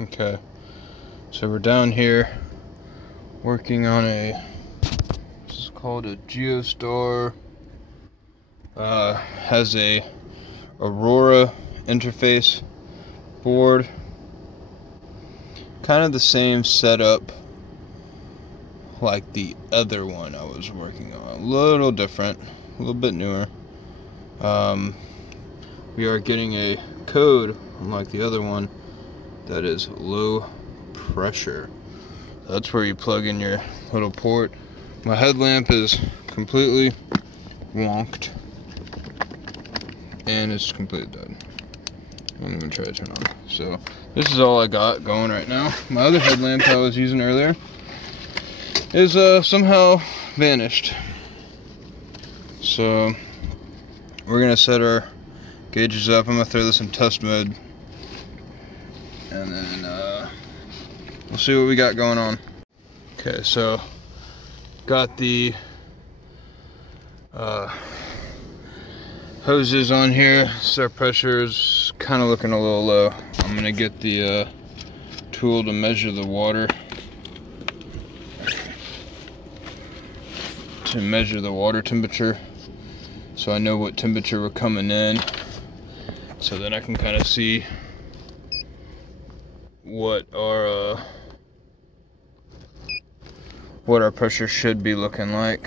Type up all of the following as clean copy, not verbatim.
Okay, so we're down here working on this is called a Geostar. Has a Aurora interface board. Kind of the same setup like the other one I was working on. A little different, a little bit newer. We are getting a code, unlike the other one, that is low pressure. That's where you plug in your little port. My headlamp is completely wonked, and it's completely dead. I don't even try to turn on. So this is all I got going right now. My other headlamp I was using earlier is somehow vanished. So we're gonna set our gauges up. I'm gonna throw this in test mode, and then we'll see what we got going on. Okay, so got the hoses on here, so our pressure is kind of looking a little low. I'm gonna get the tool to measure the water, temperature, so I know what temperature we're coming in, so then I can kind of see what our pressure should be looking like.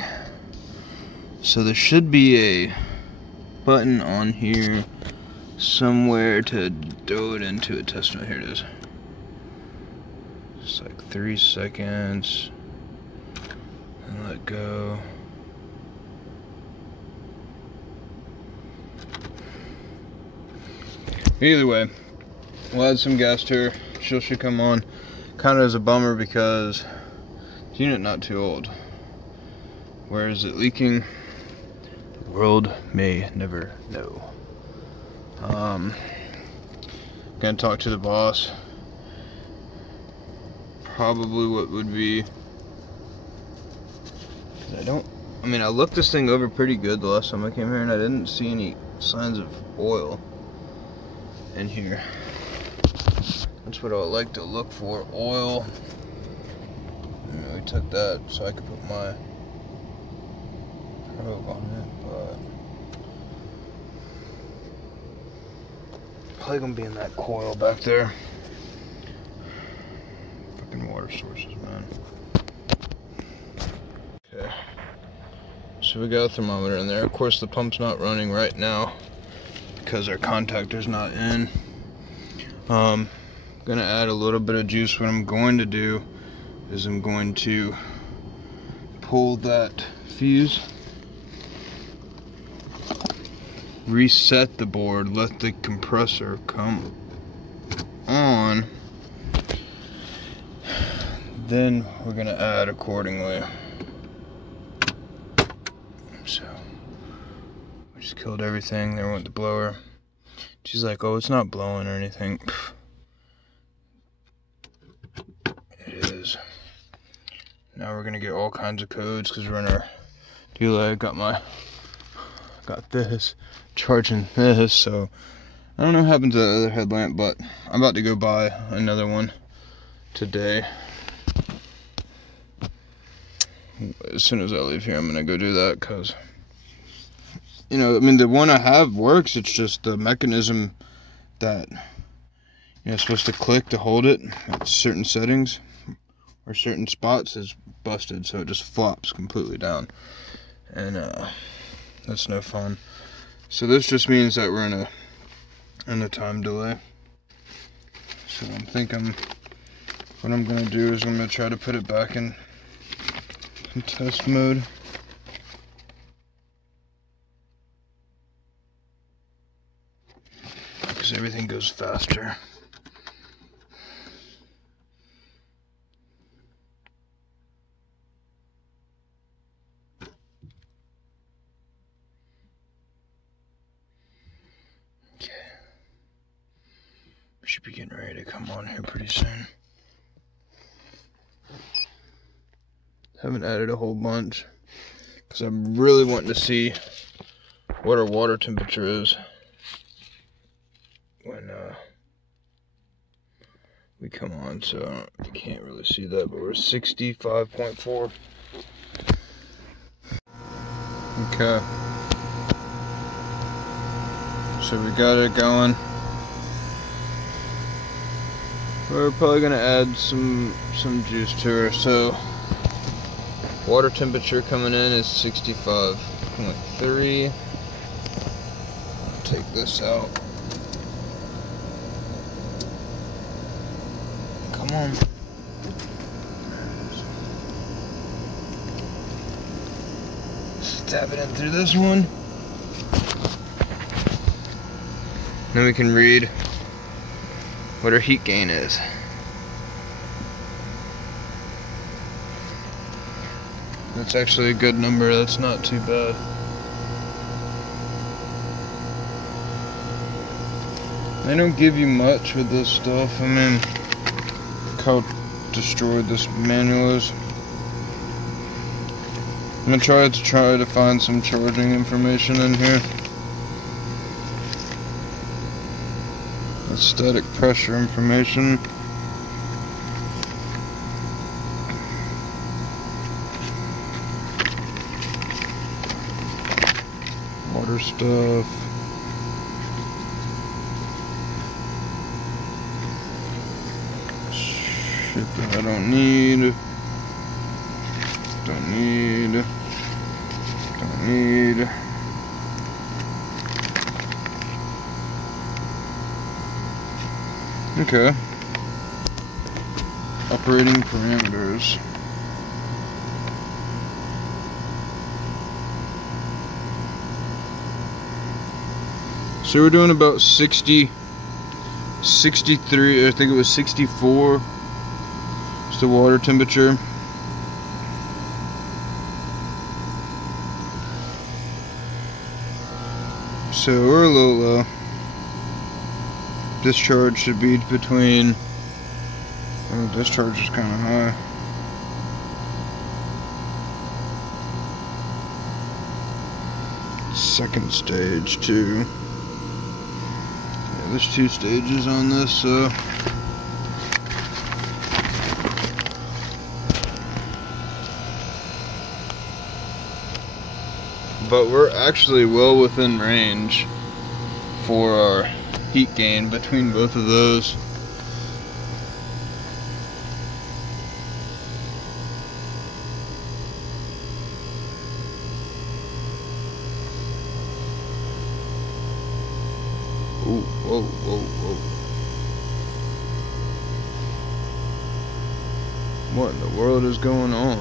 So there should be a button on here somewhere to throw it into a test mode. Here it is. It's like 3 seconds and let go. Either way, we'll add some gas to her. She should come on. Kind of is a bummer because the unit not too old. Where is it leaking? The world may never know. Gonna talk to the boss. Probably what would be, I looked this thing over pretty good the last time I came here, and I didn't see any signs of oil in here. That's what I like to look for, oil. And we took that so I could put my probe on it, but probably gonna be in that coil back there. Fucking water sources, man. Okay, so we got a thermometer in there. Of course the pump's not running right now because our contactor's not in. Gonna add a little bit of juice. What I'm going to do is I'm going to pull that fuse, reset the board, let the compressor come on, then we're gonna add accordingly. So we just killed everything. There went the blower. She's like, oh, it's not blowing or anything. It is. Now we're gonna get all kinds of codes because we're in our delay. Got this, charging this, so I don't know what happened to the other headlamp, but I'm about to go buy another one today. As soon as I leave here, I'm gonna go do that because, the one I have works. It's just the mechanism that you're supposed to click to hold it at certain settings or certain spots is busted, so it just flops completely down, and that's no fun. So this just means that we're in a time delay. So I'm thinking what I'm gonna do is I'm gonna try to put it back in test mode. Because everything goes faster. Okay. We should be getting ready to come on here pretty soon. Haven't added a whole bunch because I'm really wanting to see what our water temperature is we come on, so you can't really see that, but we're 65.4. Okay. So we got it going. We're probably gonna add some juice to her. So water temperature coming in is 65.3. I'll take this out. Come on. Stab it in through this one. Then we can read what our heat gain is. That's actually a good number, that's not too bad. They don't give you much with this stuff. I mean, look how destroyed this manual is. I'm gonna try to find some charging information in here. Static pressure information. Water stuff. Shit that I don't need. Don't need. Okay. Operating parameters. So we're doing about 60, 63, I think it was 64. It's the water temperature. So we're a little low. Discharge should be between, oh, discharge is kind of high. Second stage too. Yeah, there's 2 stages on this, so. But we're actually well within range for our heat gain between both of those. Ooh, whoa, whoa, whoa. What in the world is going on?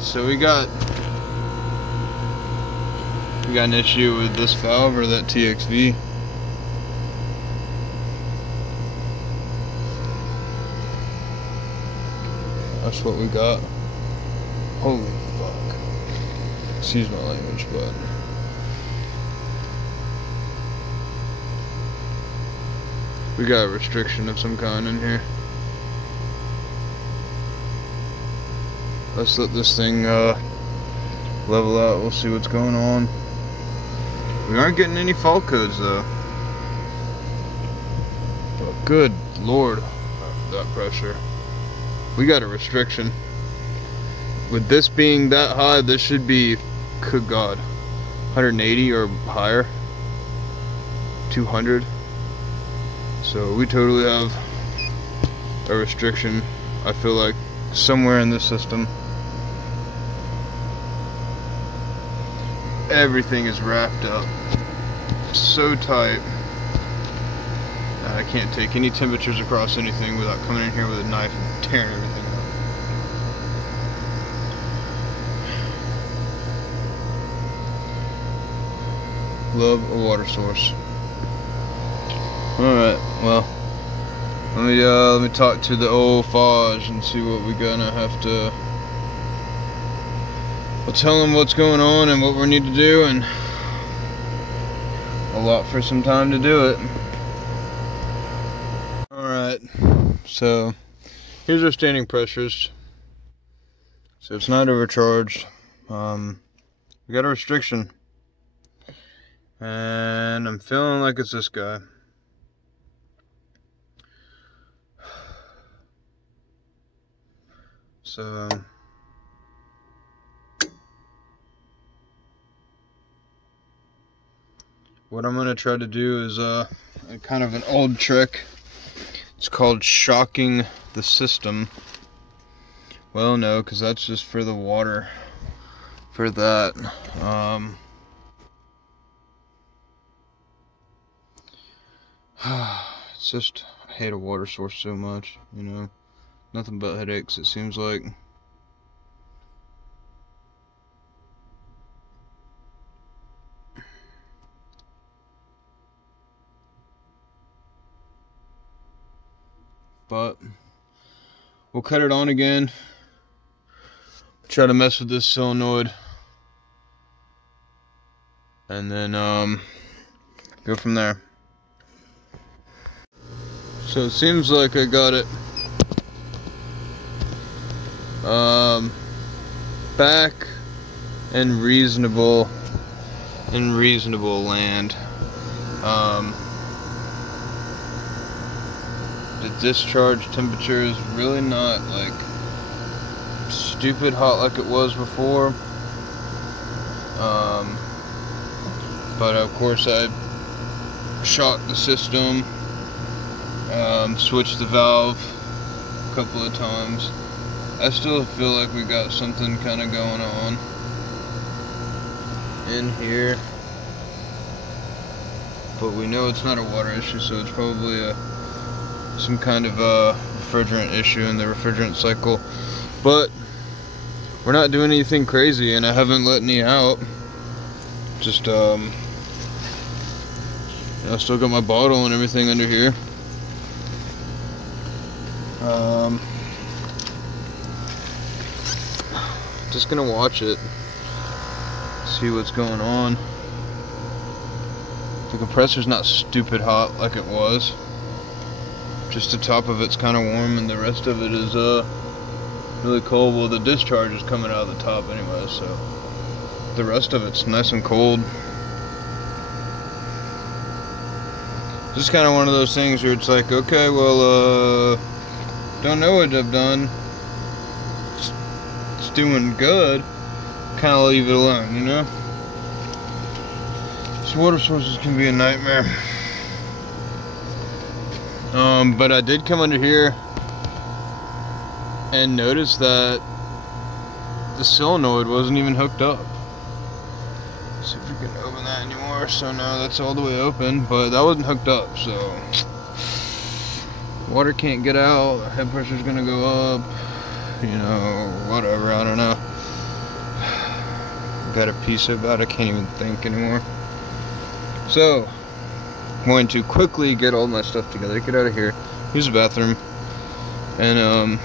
So we got an issue with this valve or that TXV. That's what we got. Holy fuck. Excuse my language, but we got a restriction of some kind in here. Let's let this thing level out. We'll see what's going on. We aren't getting any fault codes though. But good lord, that pressure. We got a restriction. With this being that high, this should be, good God, 180 or higher. 200. So we totally have a restriction, I feel like, somewhere in this system. Everything is wrapped up so tight that I can't take any temperatures across anything without coming in here with a knife and tearing everything up. Love a water source. Alright, well, let me talk to the old Faj and see what we're gonna have to. We'll tell them what's going on and what we need to do, and a lot for some time to do it. Alright, so here's our standing pressures. So it's not overcharged. We got a restriction. And I'm feeling like it's this guy. So what I'm gonna try to do is kind of an old trick. It's called shocking the system. Well, no, because that's just for the water. For that, it's just, I hate a water source so much, you know. Nothing but headaches, it seems like. But we'll cut it on again. Try to mess with this solenoid. And then go from there. So it seems like I got it back in reasonable land. The discharge temperature is really not like stupid hot like it was before. But of course I shocked the system, switched the valve a couple of times. I still feel like we got something kind of going on in here, but we know it's not a water issue, so it's probably some kind of a refrigerant issue in the refrigerant cycle. But we're not doing anything crazy, and I haven't let any out. Just I still got my bottle and everything under here. Just gonna watch it, see what's going on. The compressor's not stupid hot like it was. Just the top of it's kind of warm and the rest of it is really cold. Well, the discharge is coming out of the top anyway, so the rest of it's nice and cold. Just kind of one of those things where it's like, okay, well, don't know what I've done. It's doing good. Kind of leave it alone, you know? So water sources can be a nightmare. But I did come under here and notice that the solenoid wasn't even hooked up. Let's see if we can open that anymore. So now that's all the way open, but that wasn't hooked up, so water can't get out, head pressure's gonna go up, you know, whatever, I don't know. Got a piece of that, I can't even think anymore. So I'm going to quickly get all my stuff together, get out of here, use the bathroom, and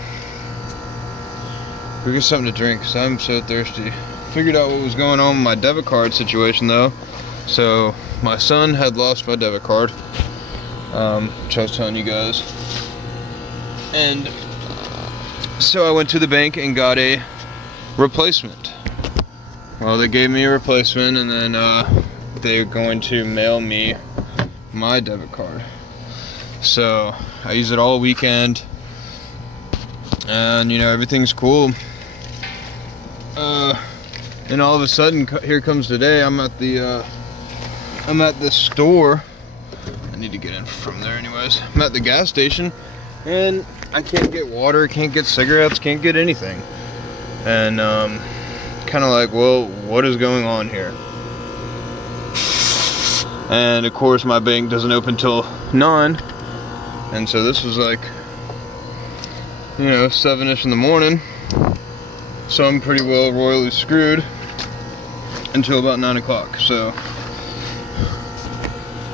go get something to drink because I'm so thirsty. Figured out what was going on with my debit card situation though. So my son had lost my debit card, which I was telling you guys, and so I went to the bank and got a replacement. Well, they gave me a replacement, and then they're going to mail me my debit card. So I use it all weekend, and you know, everything's cool. And all of a sudden, here comes today. I'm at the store. I need to get in from there anyways. I'm at the gas station, and I can't get water, can't get cigarettes, can't get anything. And kind of like, well, what is going on here? And of course my bank doesn't open till 9, and so this was like, you know, 7ish in the morning, so I'm pretty well royally screwed until about 9 o'clock. So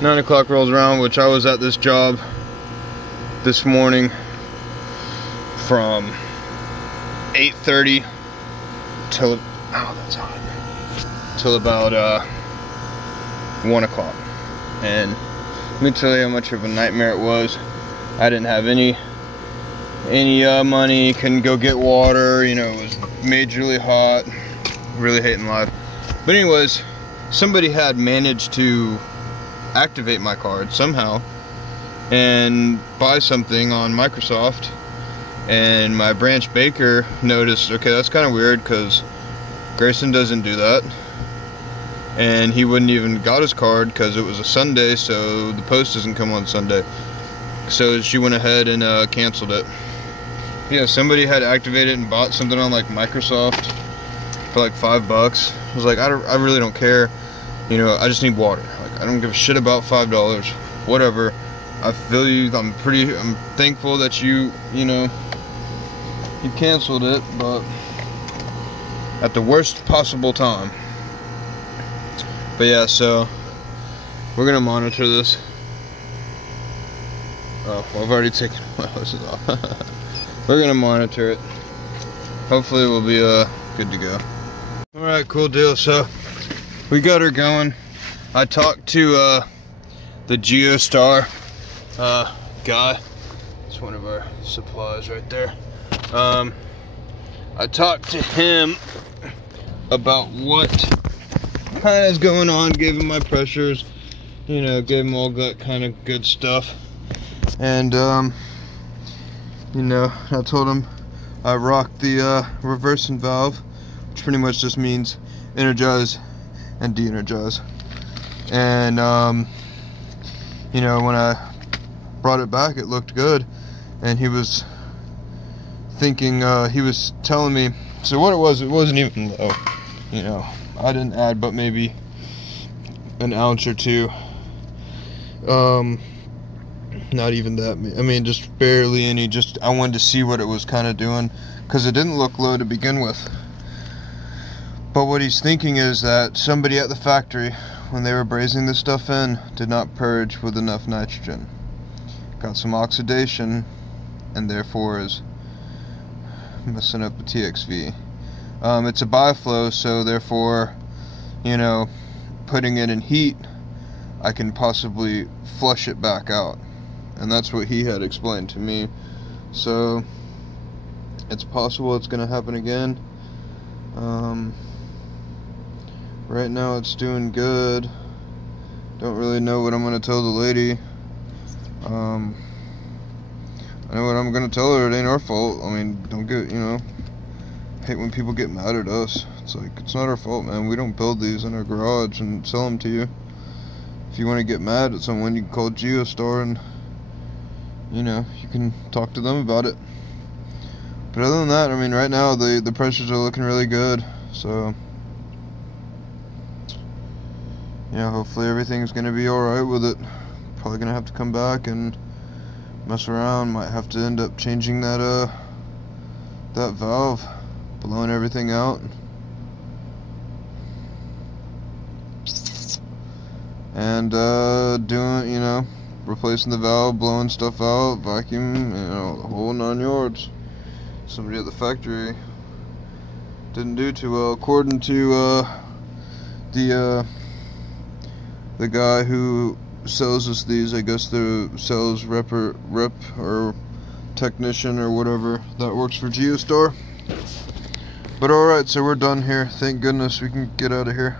9 o'clock rolls around, which I was at this job this morning from 8:30 till, oh, that's hot, till about 1 o'clock. And let me tell you how much of a nightmare it was. I didn't have any any money, couldn't go get water, you know, it was majorly hot, really hating life. But anyways, somebody had managed to activate my card somehow and buy something on Microsoft, and my branch baker noticed, okay, that's kind of weird because Grayson doesn't do that, and he wouldn't even got his card because it was a Sunday, so the post doesn't come on Sunday. So she went ahead and canceled it. Yeah, somebody had activated and bought something on like Microsoft for like $5. I was like, I really don't care, you know, I just need water. Like, I don't give a shit about $5, whatever. I feel you. I'm thankful that you know, you canceled it, but at the worst possible time. But yeah, so we're gonna monitor this. Oh, well, I've already taken my hoses off. We're gonna monitor it. Hopefully we'll be good to go. Alright, cool deal. So we got her going. I talked to the Geostar guy. It's one of our supplies right there. I talked to him about what kind of is going on, gave him my pressures, you know, gave him all that kind of good stuff. And you know, I told him I rocked the reversing valve, which pretty much just means energize and de-energize. And you know, when I brought it back, it looked good, and he was thinking, he was telling me, so what it wasn't even low, you know, I didn't add but maybe an ounce or two, not even that, I mean just barely any, just I wanted to see what it was kind of doing, because it didn't look low to begin with. But what he's thinking is that somebody at the factory, when they were brazing this stuff in, did not purge with enough nitrogen, got some oxidation, and therefore is messing up the TXV. It's a biflow, so therefore, you know, putting it in heat, I can possibly flush it back out, and that's what he had explained to me. So it's possible it's gonna happen again. Right now it's doing good. Don't really know what I'm gonna tell the lady. I know what I'm gonna tell her. It ain't our fault. I mean, don't get, you know, hate when people get mad at us. It's like, it's not our fault, man. We don't build these in our garage and sell them to you. If you want to get mad at someone, you can call Geostar and, you know, you can talk to them about it. But other than that, I mean, right now the pressures are looking really good. So yeah, hopefully everything's gonna be alright with it. Probably gonna have to come back and mess around. Might have to end up changing that that valve, blowing everything out, and doing, you know, replacing the valve, blowing stuff out, vacuum, you know, the whole 9 yards. Somebody at the factory didn't do too well, according to the guy who sells us these. I guess the sales rep or technician or whatever that works for Geostar. But alright, so we're done here. Thank goodness we can get out of here.